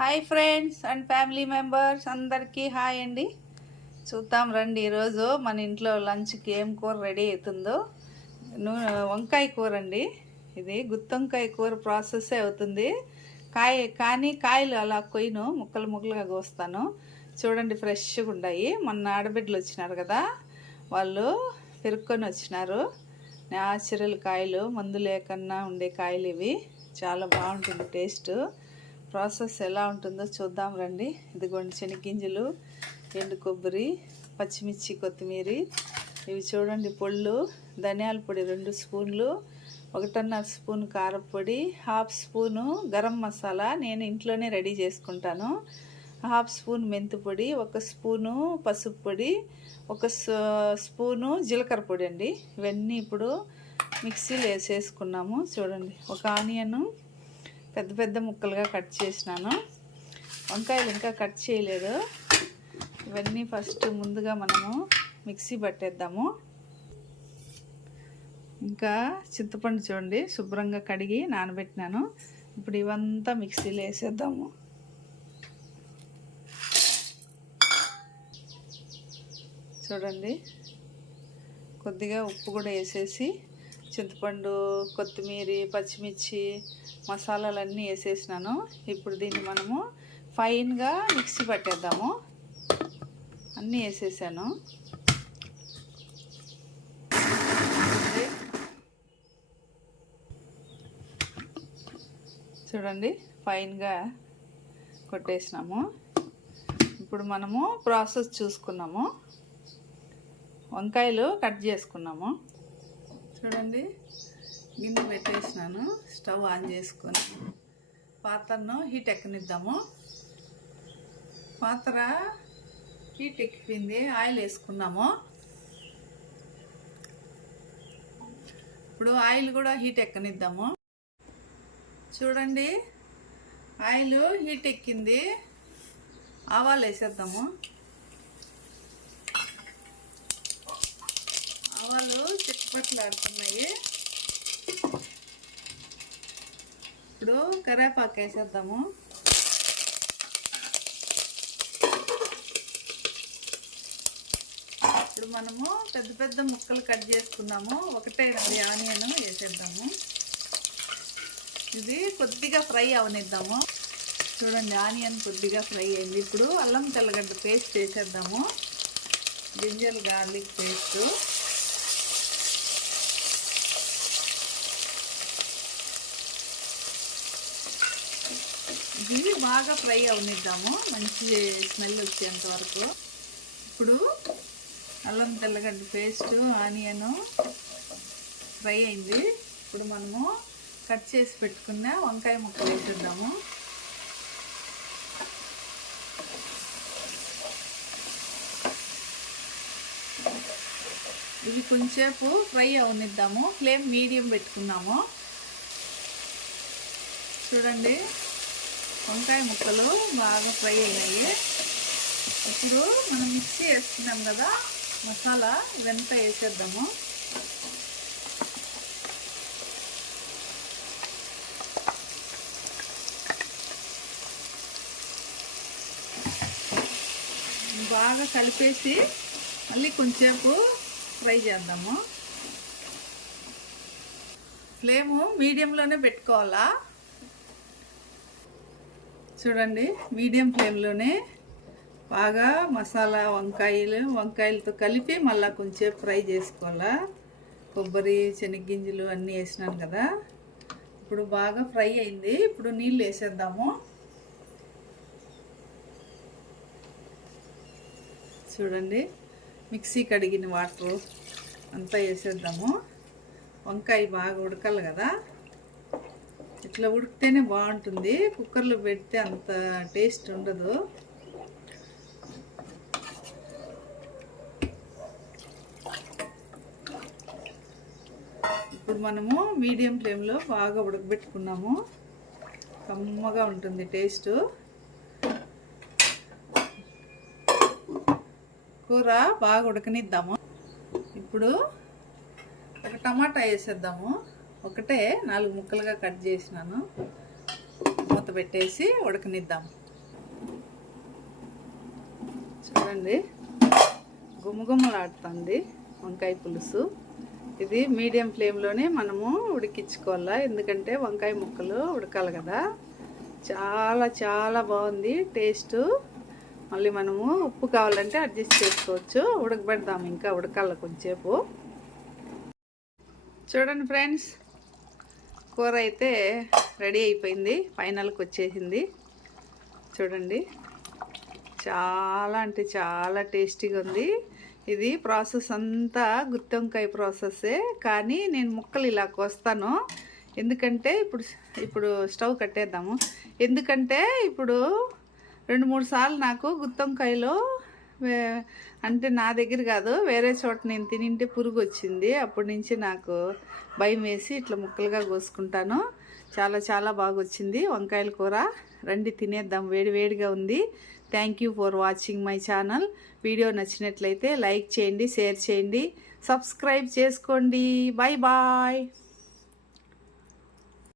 Hi friends and family members అందరికీ hi అండి. చూద్దాం రండి ఈరోజు మన ఇంట్లో లంచ్కి ఏం కూర రెడీ అవుతుందో. వంకాయ కూర అండి. ఇది గుత్తొంకాయ కూర ప్రాసెస్ అవుతుంది. కాయలు అలా కొయ్యను, ముక్కలు ముక్కలుగా కోస్తాను. చూడండి ఫ్రెష్గా ఉన్నాయి. మొన్న ఆడబిడ్డలు వచ్చినారు కదా, వాళ్ళు పెరుక్కొని వచ్చినారు. న్యాచురల్ కాయలు, మందు లేకన్నా ఉండే కాయలు ఇవి. చాలా బాగుంటుంది టేస్ట్. ప్రాసెస్ ఎలా ఉంటుందో చూద్దాం రండి. ఇదిగోండి శనగింజలు, ఎండు కొబ్బరి, పచ్చిమిర్చి, కొత్తిమీర, ఇవి చూడండి పొళ్ళు, ధనియాల పొడి 2 స్పూన్లు, 1.5 స్పూన్ కారపొడి, 1/2 స్పూను గరం మసాలా నేను ఇంట్లోనే రెడీ చేసుకుంటాను, 1/2 స్పూన్ మెంతి పొడి, 1 స్పూను పసుపు పొడి, 1 స్పూను జీలకర్ర పొడి అండి. ఇవన్నీ ఇప్పుడు మిక్సీలో వేసేసుకున్నాము. చూడండి, ఒక ఆనియన్ పెద్ద పెద్ద ముక్కలుగా కట్ చేసినాను. వంకాయలు ఇంకా కట్ చేయలేదు. ఇవన్నీ ఫస్ట్ ముందుగా మనము మిక్సీ పట్టేద్దాము. ఇంకా చింతపండు చూడండి శుభ్రంగా కడిగి నానబెట్టినాను. ఇప్పుడు ఇవంతా మిక్సీలో వేసేద్దాము. చూడండి, కొద్దిగా ఉప్పు కూడా వేసేసి చింతపండు, కొత్తిమీర, పచ్చిమిర్చి, మసాలాలన్నీ వేసేసినాను. ఇప్పుడు దీన్ని మనము ఫైన్గా మిక్సీ పట్టేద్దాము. అన్నీ వేసేసాను. చూడండి, ఫైన్గా కొట్టేసినాము. ఇప్పుడు మనము ప్రాసెస్ చూసుకున్నాము. వంకాయలు కట్ చేసుకున్నాము. చూడండి, గిన్నె పెట్టేసినాను. స్టవ్ ఆన్ చేసుకొని పాత్రను హీట్ ఎక్కనిద్దాము. పాత్ర హీట్ ఎక్కిపోయింది. ఆయిల్ వేసుకున్నాము. ఇప్పుడు ఆయిల్ కూడా హీట్ ఎక్కనిద్దాము. చూడండి, ఆయిల్ హీట్ ఎక్కింది. ఆవాలు వేసేద్దాము. ఆవాలు చిక్కపట్లాడుతున్నాయి. ఇప్పుడు కరివేపాకు వేసేద్దాము. ఇప్పుడు మనము పెద్ద పెద్ద ముక్కలు కట్ చేసుకున్నాము. 1 ఆనియన్ వేసేద్దాము. ఇది కొద్దిగా ఫ్రై అవనిద్దాము. చూడండి, ఆనియన్ కొద్దిగా ఫ్రై అయింది. ఇప్పుడు అల్లం తెల్లగడ్డ పేస్ట్ వేసేద్దాము. జింజర్ గార్లిక్ పేస్ట్, ఇది బాగా ఫ్రై అవనిద్దాము, మంచి స్మెల్ వచ్చేంత వరకు. ఇప్పుడు అల్లం తెల్లగడ్డ పేస్ట్, ఆనియన్ ఫ్రై అయింది. ఇప్పుడు మనము కట్ చేసి పెట్టుకున్న వంకాయ ముక్కలు వేసేద్దాము. ఇవి కొంచెంసేపు ఫ్రై అవనిద్దాము. ఫ్లేమ్ మీడియం పెట్టుకున్నాము. చూడండి, వంకాయ ముక్కలు బాగా ఫ్రై అయినాయి. ఇప్పుడు మనం మిక్సీ వేసుకున్నాం కదా మసాలా, ఇదంతా వేసేద్దాము. బాగా కలిపేసి మళ్ళీ కొంచెంసేపు ఫ్రై చేద్దాము. ఫ్లేము మీడియంలోనే పెట్టుకోవాలా. చూడండి, మీడియం ఫ్లేమ్లోనే బాగా మసాలా వంకాయలతో కలిపి మళ్ళీ కొంచెం ఫ్రై చేసుకోవాలా. కొబ్బరి, శనగింజలు అన్నీ వేసినాను కదా. ఇప్పుడు బాగా ఫ్రై అయింది. ఇప్పుడు నీళ్ళు వేసేద్దాము. చూడండి, మిక్సీ కడిగిన వాటర్ అంతా వేసేద్దాము. వంకాయ బాగా ఉడకాలి కదా, ఇట్లా ఉడికితేనే బాగుంటుంది. కుక్కర్లో పెడితే అంత టేస్ట్ ఉండదు. ఇప్పుడు మనము మీడియం ఫ్లేమ్లో బాగా ఉడకబెట్టుకున్నాము. కమ్మగా ఉంటుంది టేస్ట్. కూర బాగా ఉడకనిద్దాము. ఇప్పుడు ఒక టమాటా వేసేద్దాము. ఒకటే 4 ముక్కలుగా కట్ చేసినాను. మూత పెట్టేసి ఉడకనిద్దాం. చూడండి గుమగుమలాడుతుంది వంకాయ పులుసు. ఇది మీడియం ఫ్లేమ్లోనే మనము ఉడికించుకోవాలా, ఎందుకంటే వంకాయ ముక్కలు ఉడకాలి కదా. చాలా చాలా బాగుంది టేస్ట్. మళ్ళీ మనము ఉప్పు కావాలంటే అడ్జస్ట్ చేసుకోవచ్చు. ఉడకబెడదాము, ఇంకా ఉడకాల కొంచెంసేపు. చూడండి ఫ్రెండ్స్, కూర అయితే రెడీ అయిపోయింది, ఫైనల్కి వచ్చేసింది. చూడండి చాలా అంటే చాలా టేస్టీగా ఉంది. ఇది ప్రాసెస్ అంతా గుత్తి వంకాయ ప్రాసెస్సే, కానీ నేను ముక్కలు ఇలా కోస్తాను. ఎందుకంటే ఇప్పుడు స్టవ్ కట్టేద్దాము. ఎందుకంటే ఇప్పుడు 2-3 సార్లు నాకు గుత్తి వంకాయలో అంటే నా దగ్గర కాదు, వేరే చోట నేను తినింటే పురుగు వచ్చింది. అప్పటి నుంచి నాకు భయం వేసి ఇట్లా ముక్కలుగా కోసుకుంటాను. చాలా చాలా బాగా వచ్చింది వంకాయల కూర. రండి తినేద్దాం, వేడి వేడిగా ఉంది. Thank you for watching my channel. Video నచ్చినట్లయితే లైక్ చేయండి, షేర్ చేయండి, సబ్స్క్రైబ్ చేసుకోండి. Bye bye.